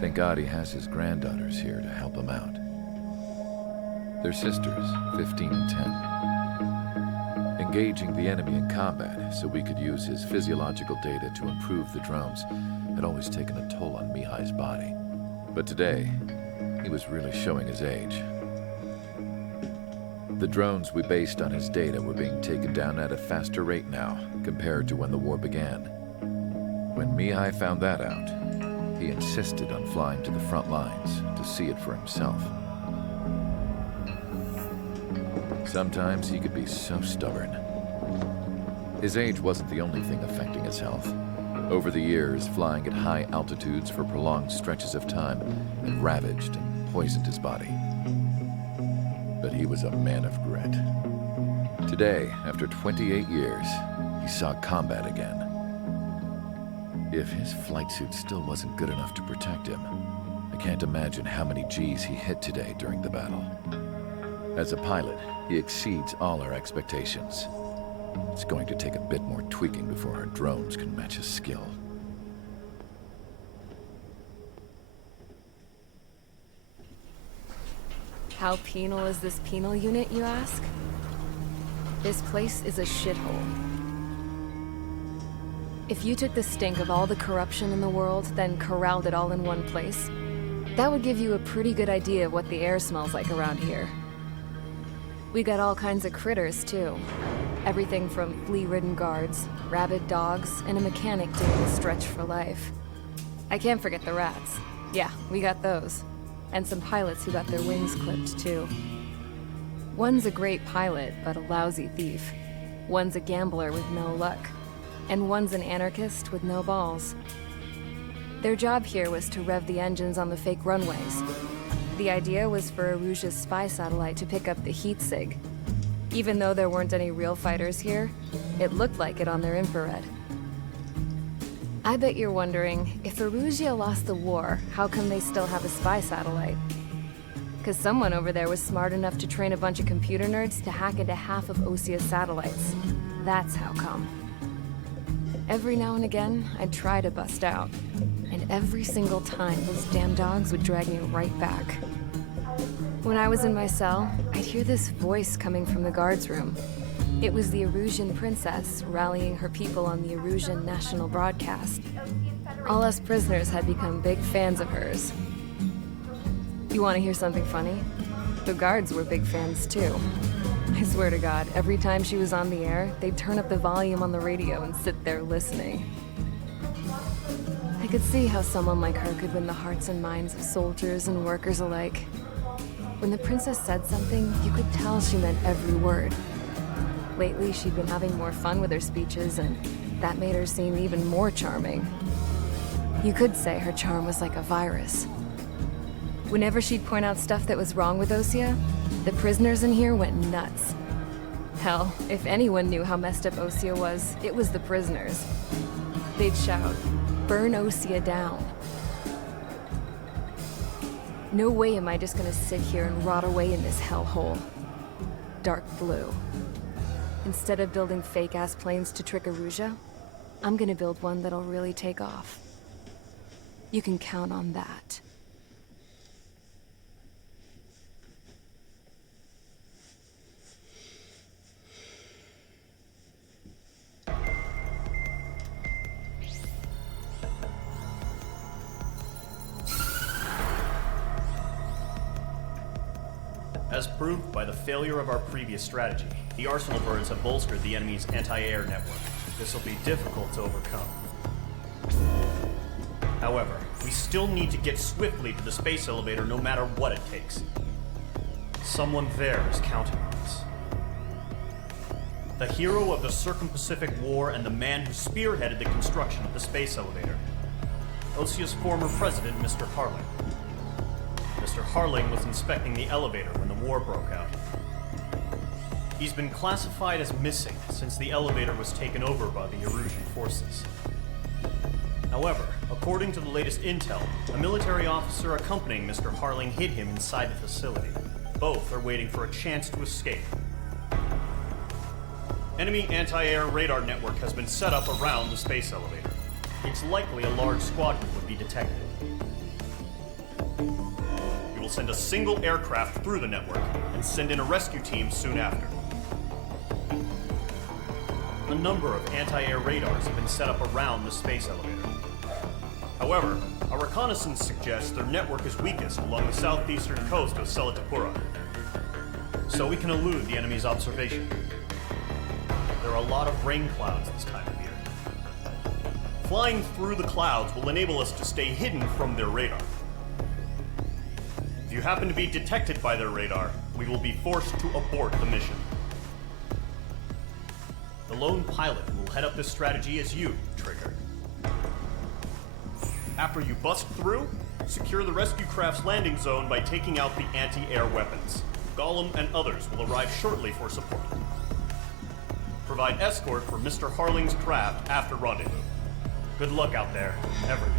Thank God he has his granddaughters here to help him out. They're sisters, 15 and 10. Engaging the enemy in combat so we could use his physiological data to improve the drones had always taken a toll on Mihai's body. But today, he was really showing his age. The drones we based on his data were being taken down at a faster rate now, compared to when the war began. When Mihai found that out, he insisted on flying to the front lines to see it for himself. Sometimes he could be so stubborn. His age wasn't the only thing affecting his health. Over the years, flying at high altitudes for prolonged stretches of time had ravaged and poisoned his body. But he was a man of grit. Today, after 28 years, he saw combat again. If his flight suit still wasn't good enough to protect him, I can't imagine how many Gs he hit today during the battle. As a pilot, he exceeds all our expectations. It's going to take a bit more tweaking before our drones can match his skill. How penal is this penal unit, you ask? This place is a shithole. If you took the stink of all the corruption in the world, then corralled it all in one place, that would give you a pretty good idea of what the air smells like around here. We got all kinds of critters, too. Everything from flea-ridden guards, rabid dogs, and a mechanic doing a stretch for life. I can't forget the rats. Yeah, we got those. And some pilots who got their wings clipped, too. One's a great pilot, but a lousy thief. One's a gambler with no luck. And one's an anarchist with no balls. Their job here was to rev the engines on the fake runways. The idea was for Erusia's spy satellite to pick up the heat sig. Even though there weren't any real fighters here, it looked like it on their infrared. I bet you're wondering, if Erusia lost the war, how come they still have a spy satellite? Because someone over there was smart enough to train a bunch of computer nerds to hack into half of Osia's satellites. That's how come. Every now and again, I'd try to bust out. And every single time, those damn dogs would drag me right back. When I was in my cell, I'd hear this voice coming from the guards room. It was the Erusian princess rallying her people on the Erusian national broadcast. All us prisoners had become big fans of hers. You want to hear something funny? The guards were big fans too. I swear to God, every time she was on the air, they'd turn up the volume on the radio and sit there listening. I could see how someone like her could win the hearts and minds of soldiers and workers alike. When the princess said something, you could tell she meant every word. Lately, she'd been having more fun with her speeches, and that made her seem even more charming. You could say her charm was like a virus. Whenever she'd point out stuff that was wrong with Osia, the prisoners in here went nuts. Hell, if anyone knew how messed up Osia was, it was the prisoners. They'd shout, "Burn Osia down." No way am I just gonna sit here and rot away in this hellhole. Dark blue. Instead of building fake-ass planes to trick Erusia, I'm gonna build one that'll really take off. You can count on that. As proved by the failure of our previous strategy, the Arsenal birds have bolstered the enemy's anti-air network. This will be difficult to overcome. However, we still need to get swiftly to the space elevator no matter what it takes. Someone there is counting on us. The hero of the Circum-Pacific War and the man who spearheaded the construction of the space elevator. Osia's former president, Mr. Harling. Mr. Harling was inspecting the elevator when the war broke out. He's been classified as missing since the elevator was taken over by the Erusian forces. However, according to the latest intel, a military officer accompanying Mr. Harling hid him inside the facility. Both are waiting for a chance to escape. Enemy anti-air radar network has been set up around the space elevator. It's likely a large squadron would be detected. will send a single aircraft through the network and send in a rescue team soon after. A number of anti-air radars have been set up around the space elevator. However, our reconnaissance suggests their network is weakest along the southeastern coast of Selatapura, so we can elude the enemy's observation. There are a lot of rain clouds this time of year. Flying through the clouds will enable us to stay hidden from their radar. If you happen to be detected by their radar, we will be forced to abort the mission. The lone pilot will head up this strategy as you, Trigger. After you bust through, secure the rescue craft's landing zone by taking out the anti-air weapons. Gollum and others will arrive shortly for support. Provide escort for Mr. Harling's craft after rendezvous. Good luck out there, Everly.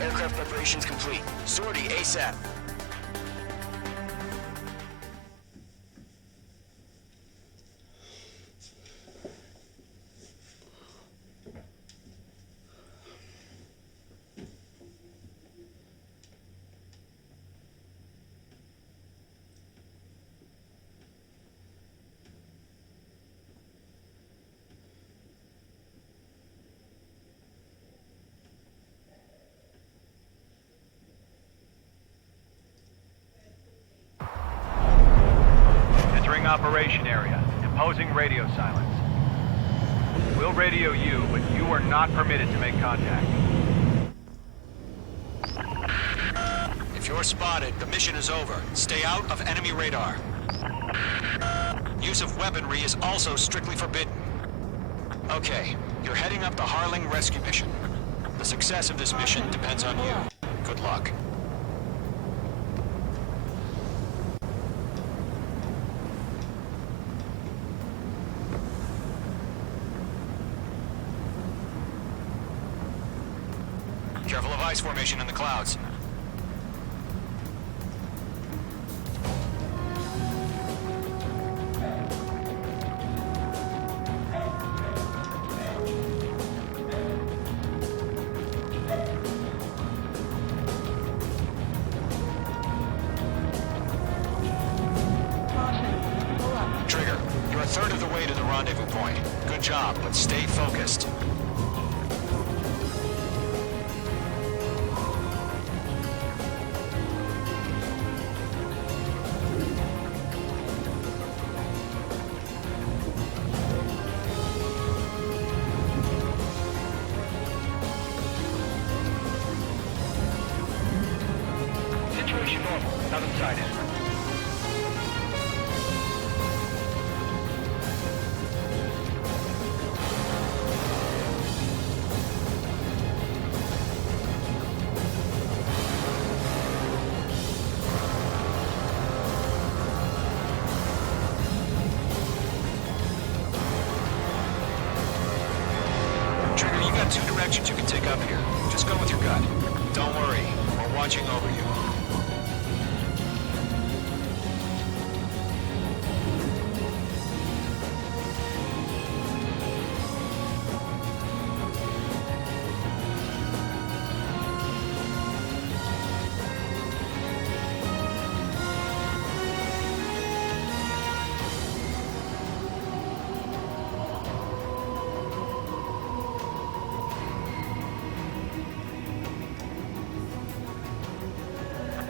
Aircraft preparations complete. Sortie ASAP. Operation area. Imposing radio silence. We'll radio you, but you are not permitted to make contact. If you're spotted, the mission is over. Stay out of enemy radar. Use of weaponry is also strictly forbidden. Okay, you're heading up the Harling rescue mission. The success of this mission depends on you. Good luck. Careful of ice formation in the clouds. Trigger, you're a third of the way to the rendezvous point. Good job, but stay focused. Situation normal. Southern side in. Trigger, you got two directions you can take up here. Just go with your gut. Don't worry, we're watching over you.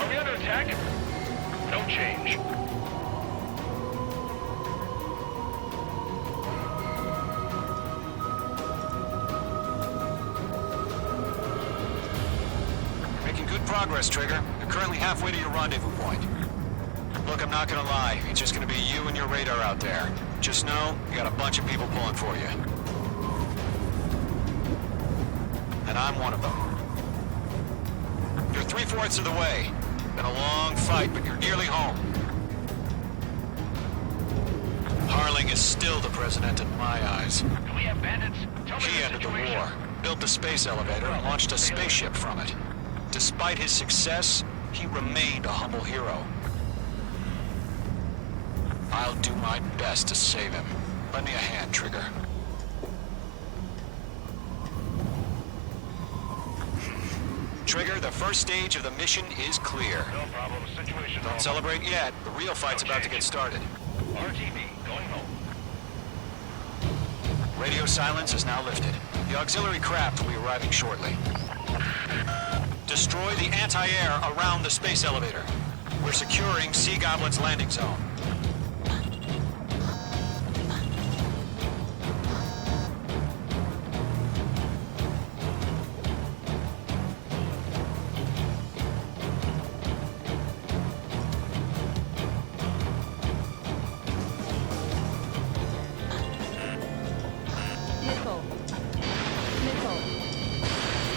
Are we under attack? No change. Making good in progress, Trigger. You're currently halfway to your rendezvous point. Look, I'm not gonna lie. It's just gonna be you and your radar out there. Just know, you got a bunch of people pulling for you. And I'm one of them. You're 3/4 of the way. Been a long fight, but you're nearly home. Harling is still the president in my eyes. Do we have bandits? Tell me He the ended the situation. war, built the space elevator, and launched a spaceship from it. Despite his success, he remained a humble hero. I'll do my best to save him. Lend me a hand, Trigger. Trigger, the first stage of the mission is clear. No problem. Situation Don't celebrate yet. The real fight's about to get started. RTV, going home. Radio silence is now lifted. The auxiliary craft will be arriving shortly. Destroy the anti-air around the space elevator. We're securing Sea Goblin's landing zone. Missile. Missile.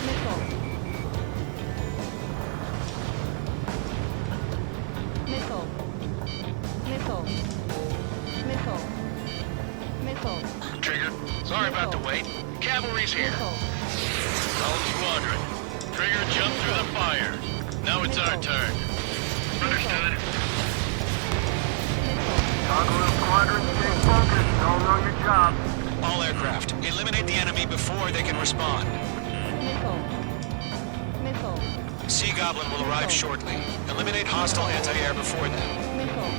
Missile. Missile. Missile. Missile. Missile. Trigger, sorry about the wait. Cavalry's here. Missile. All squadron. Trigger jumped through the fire. Now it's our turn. Understood. Toggle squadron, stay focused. Y'all know your job. All aircraft, eliminate the enemy before they can respond. Missile. Missile. Sea Goblin will arrive shortly. Eliminate hostile anti-air before then. Missile.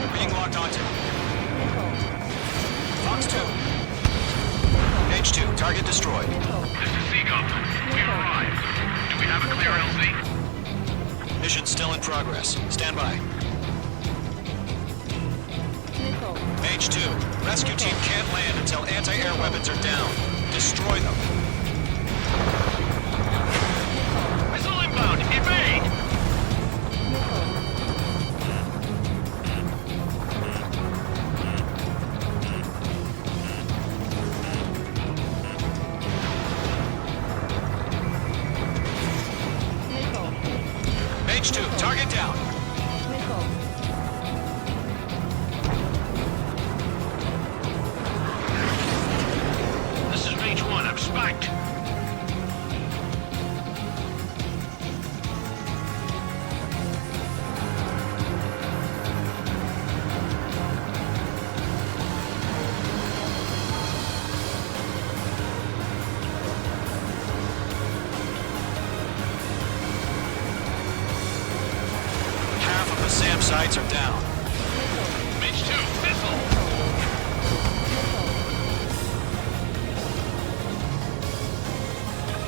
We're being locked onto. Missile. Fox 2. H2, target destroyed. Missile. This is Sea Goblin. We've arrived. Do we have a clear LZ? Mission still in progress. Stand by. Missile. H2, rescue team can't land until anti-air weapons are down. Destroy them. Missile inbound. Evade! Missile. Missile. H2, target down. Missile. This is Range 1. I'm spiked. Half of the SAM sites are down. Range 2. Missile.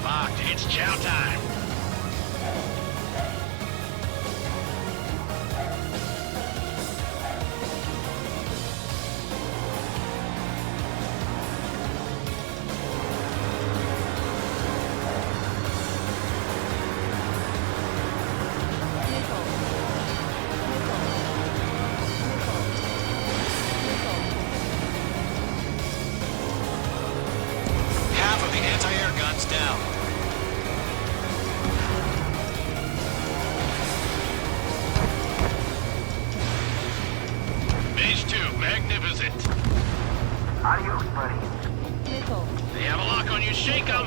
Locked. It's chow time. Half of the anti-air guns down. Range 2. Magnificent. Adios, buddy. Missile. They have a lock on you. Shake 'em.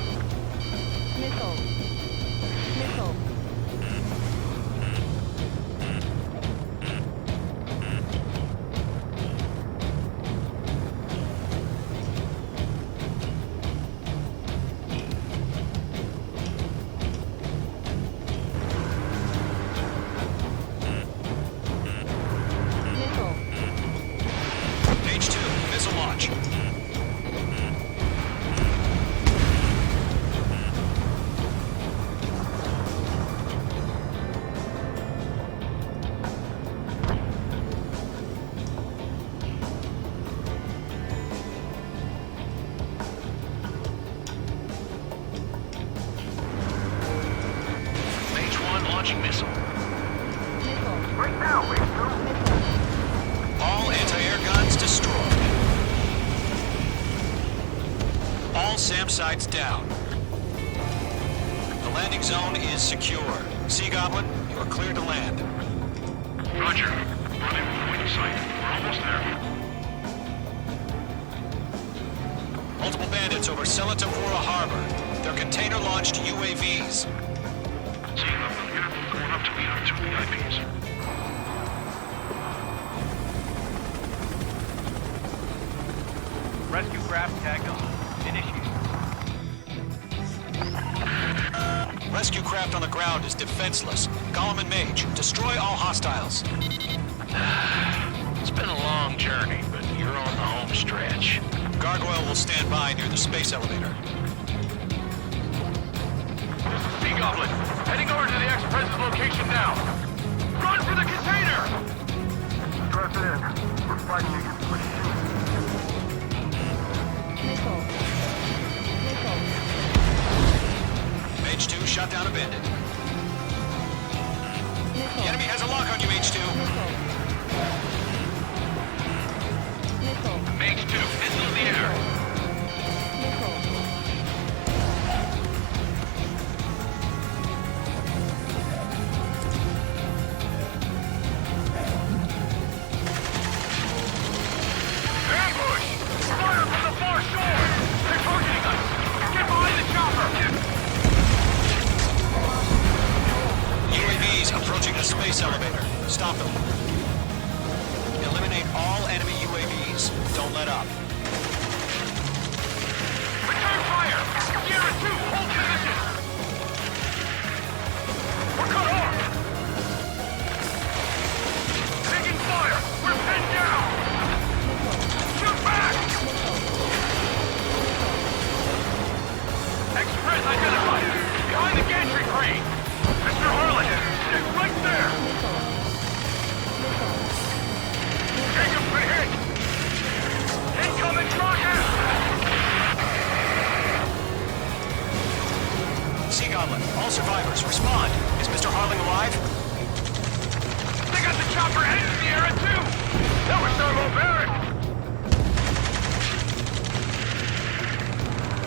Missile. Missile. Missile. H2, missile launch. All SAM sites down. The landing zone is secure. Sea Goblin, you are cleared to land. Roger. Running point of sight. We're almost there. Multiple bandits over Selatamvura Harbor. They're container-launched UAVs. See, I'm going up to meet our 2 VIPs. Rescue craft tagged on. Initiate. Rescue craft on the ground is defenseless. Gollum and Mage, destroy all hostiles. It's been a long journey, but you're on the home stretch. Gargoyle will stand by near the space elevator. This is Sea Goblin. Heading over to the ex-president's location now. Run for the container! Strap in. We're fighting against machines. Mage 2 shot down a bandit. The enemy has a lock on you, Mage 2. Mage 2, missile in the air. Ambush! Fire from the far shore! They're targeting us! Get behind the chopper! UAVs approaching the space elevator. Stop them. Eliminate all enemy UAVs. Don't let up. Return fire! Sierra 2, hold position! We're cut off! Taking fire! We're pinned down! Shoot back! Express identified! Behind the gantry crane! Mr. Harlan! Get right there! Jacob's been hit! Incoming rocket! Sea Goblin, all survivors, respond. Is Mr. Harling alive? They got the chopper headed in the air too! That was Servo Barrett!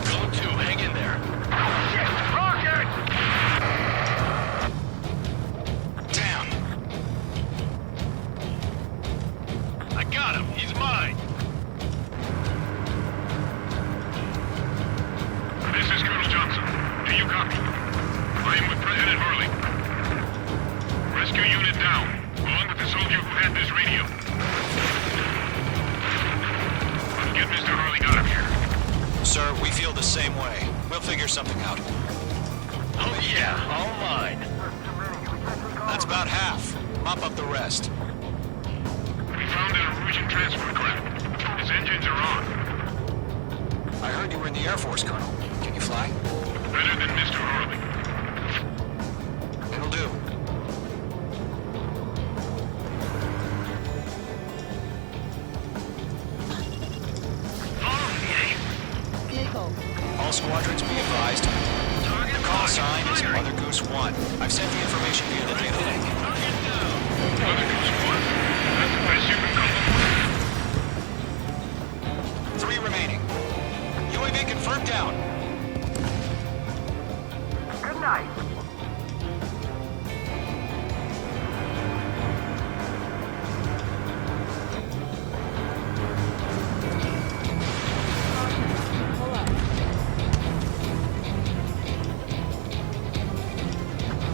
Go to, hang in there. Shit! Rocket! Damn. I got him. He's mine. This is Colonel Johnson. Do you copy? I am with President Harley. Rescue unit down, along with the soldier who had this radio. Let's get Mr. Harley out of here. Sir, we feel the same way. We'll figure something out. Oh yeah, all mine. That's about half. Mop up the rest. We found an Erusian transport craft. His engines are on. I heard you were in the Air Force, Colonel. Can you fly? Better than Mr. Harley. It'll do. All squadrons be advised. The call sign is Mother Goose 1. I've sent the information via the data link. Mother Goose 1. That's the best you can come up with. 3 remaining. UAV confirmed down. Good night.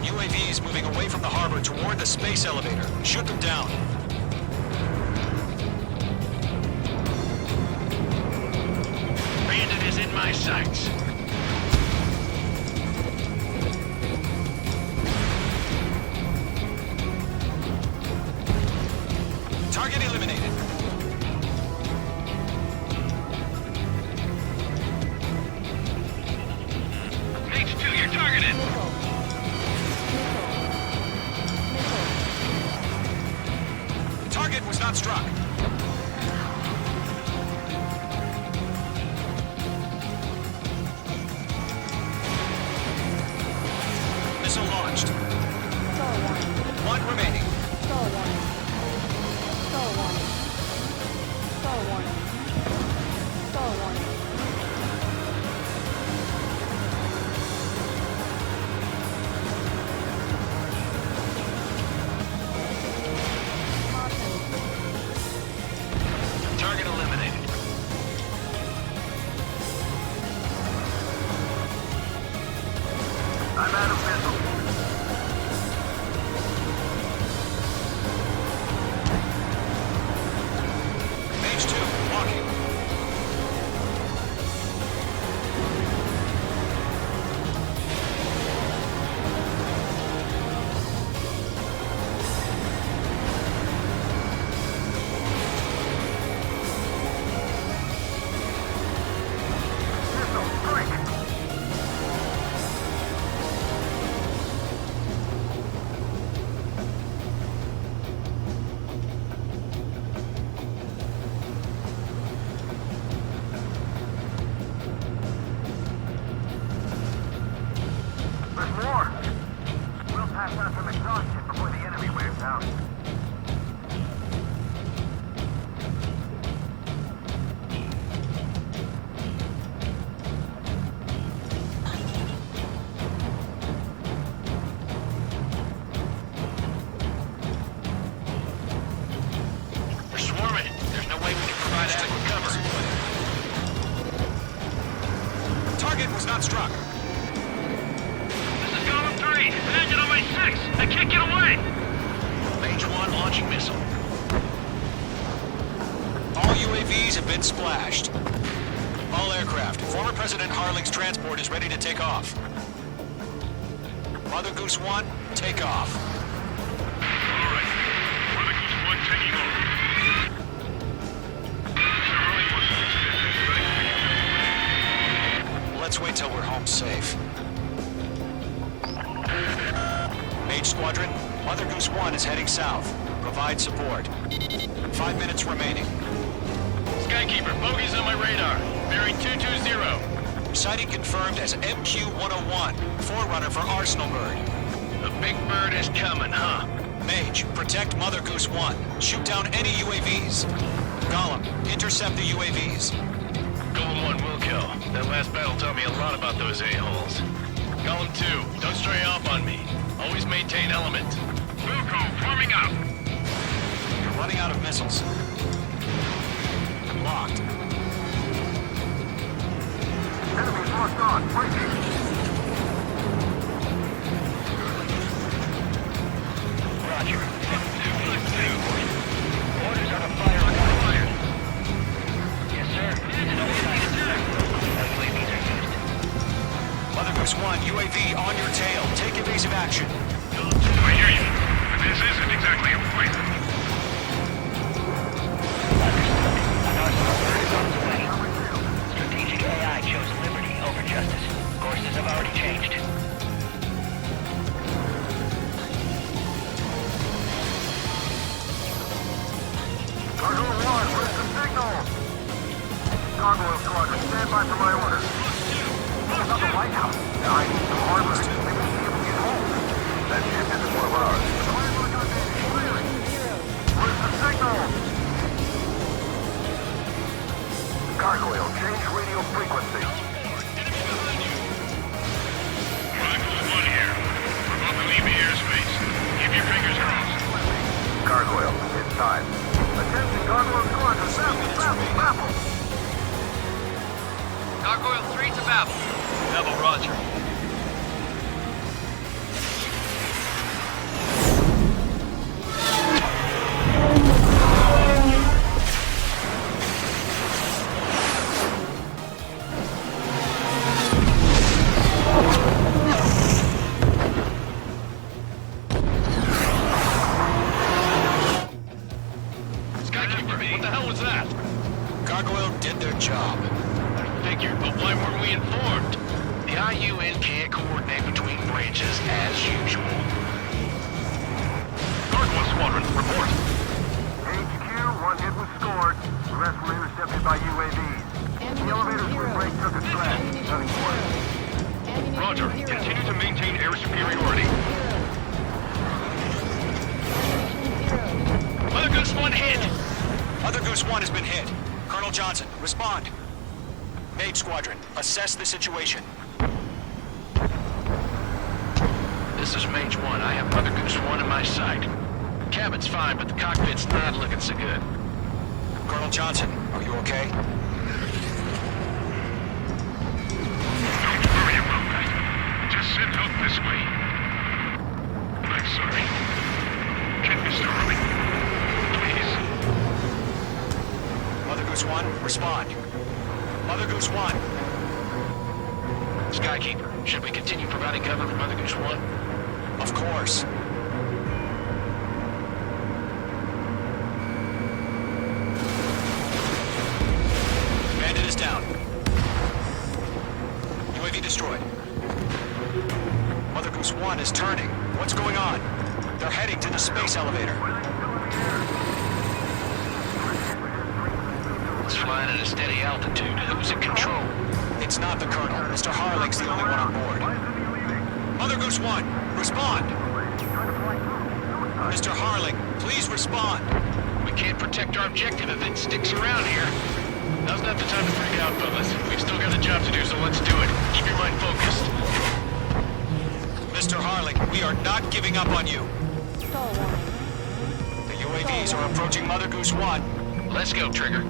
UAVs moving away from the harbor toward the space elevator. Shoot them down. Bandit is in my sights. Target eliminated. H2, you're targeted. Target was not struck. Missile launched. One remaining. Target was not struck. This is Golem 3. Engine on my 6. I can't get away. Mage 1 launching missile. All UAVs have been splashed. All aircraft. Former President Harling's transport is ready to take off. Mother Goose 1, take off. All right. Mother Goose 1 taking off. Mr. Harling wants to extend. Let's wait till we're home safe. Mage Squadron, Mother Goose 1 is heading south. Provide support. 5 minutes remaining. Skykeeper, bogeys on my radar. Bearing 220. Sighting confirmed as MQ-101, forerunner for Arsenal Bird. The big bird is coming, huh? Mage, protect Mother Goose 1. Shoot down any UAVs. Gollum, intercept the UAVs. Golem 1 will kill. That last battle taught me a lot about those a-holes. Golem 2, don't stray off on me. Always maintain element. Wilco, forming up. You're running out of missiles. Locked. Enemies locked on. Breaking. Roger. 252. Orders on a fire. Yes, sir. UAVs are used. Mother Goose 1, UAV on your tail. Take evasive action. I hear you. But this isn't exactly a fight. Strategic AI chose liberty over justice. Courses have already changed. Cargo 1, where's the signal? Cargo Squadron, stand by for my orders. It's not the White House. Now I need some armor. Maybe we'll be able to get home. That ship isn't one of ours. Where's the signal? Gargoyle, change radio frequency. Mother Goose 1 here. We're about to leave the airspace. Keep your fingers crossed. Gargoyle, inside. Attention, Gargoyle Squadron, Babel. Gargoyle 3 to Babel. Babel, roger. Skykeeper, what the hell was that? Gargoyle did their job. I figured, but why weren't we informed? The IUN can't coordinate between branches as usual. Gargoyle Squadron, report. HQ, one hit was scored. The rest were intercepted by UAVs. The elevators we break took a crash. Nothing more. Roger. Continue to maintain air superiority. Mother Goose 1 hit! Mother Goose 1 has been hit. Colonel Johnson, respond. Mage Squadron, assess the situation. This is Mage 1. I have Mother Goose 1 in my sight. Cabin's fine, but the cockpit's not looking so good. Colonel Johnson, are you okay? Don't worry about that. Just send help this way. I'm sorry. Get Mr. Harling. Please. Mother Goose 1, respond. Mother Goose 1. Skykeeper, should we continue providing cover for Mother Goose 1? Of course. Bandit is down. UAV destroyed. Mother Goose 1 is turning. What's going on? They're heading to the space elevator. It's flying at a steady altitude. Who's in control? It's not the Colonel. Mr. Harling's the only one on board. Mother Goose 1, respond! Mr. Harling, please respond. We can't protect our objective if it sticks around here. Now's not the time to freak out, fellas. We've still got a job to do, so let's do it. Keep your mind focused. Mr. Harling, we are not giving up on you. The UAVs are approaching Mother Goose 1. Let's go, Trigger.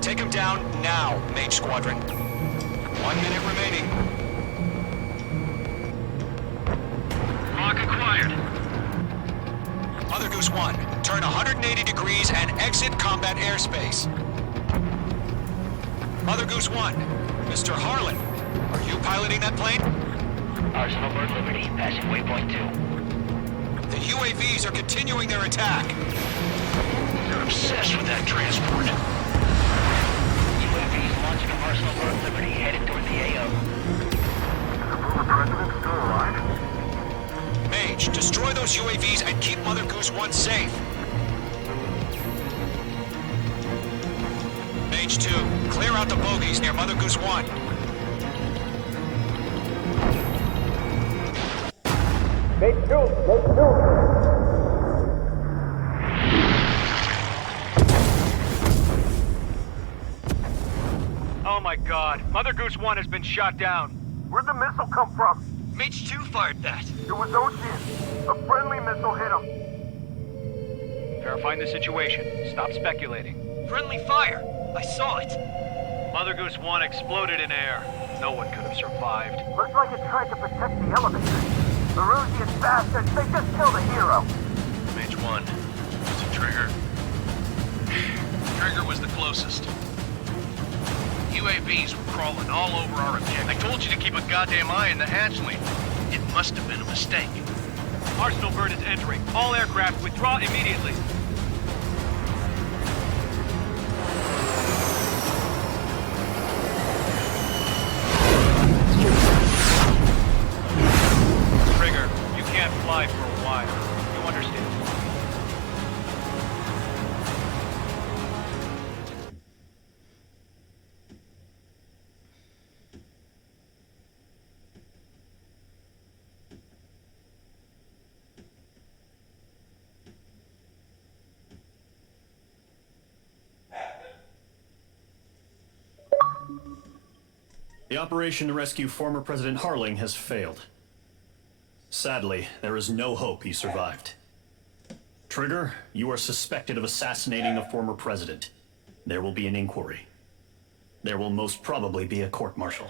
Take him down now, Mage Squadron. 1 minute remaining. Lock acquired. Mother Goose 1, turn 180 degrees and exit combat airspace. Mother Goose 1, Mr. Harlan, are you piloting that plane? Arsenal Bird Liberty, passing waypoint 2. The UAVs are continuing their attack. They're obsessed with that transport. UAVs launched from Arsenal Bird Liberty, headed toward the AO. The former president still alive? Mage, destroy those UAVs and keep Mother Goose 1 safe. Mage 2, clear out the bogies near Mother Goose 1. Oh my god. Mother Goose 1 has been shot down. Where'd the missile come from? Mage 2 fired that. It was Ocean. A friendly missile hit him. Verifying the situation. Stop speculating. Friendly fire. I saw it. Mother Goose 1 exploded in air. No one could have survived. Looks like it tried to protect the elevator. The Rusian bastards, they just killed a hero. Mage 1. Was it Trigger? Trigger was the closest. UAVs were crawling all over our objective. I told you to keep a goddamn eye on the hatchling. It must have been a mistake. Arsenal Bird is entering. All aircraft withdraw immediately. Trigger, you can't fly for a while. You understand? The operation to rescue former President Harling has failed. Sadly, there is no hope he survived. Trigger, you are suspected of assassinating a former president. There will be an inquiry. There will most probably be a court-martial.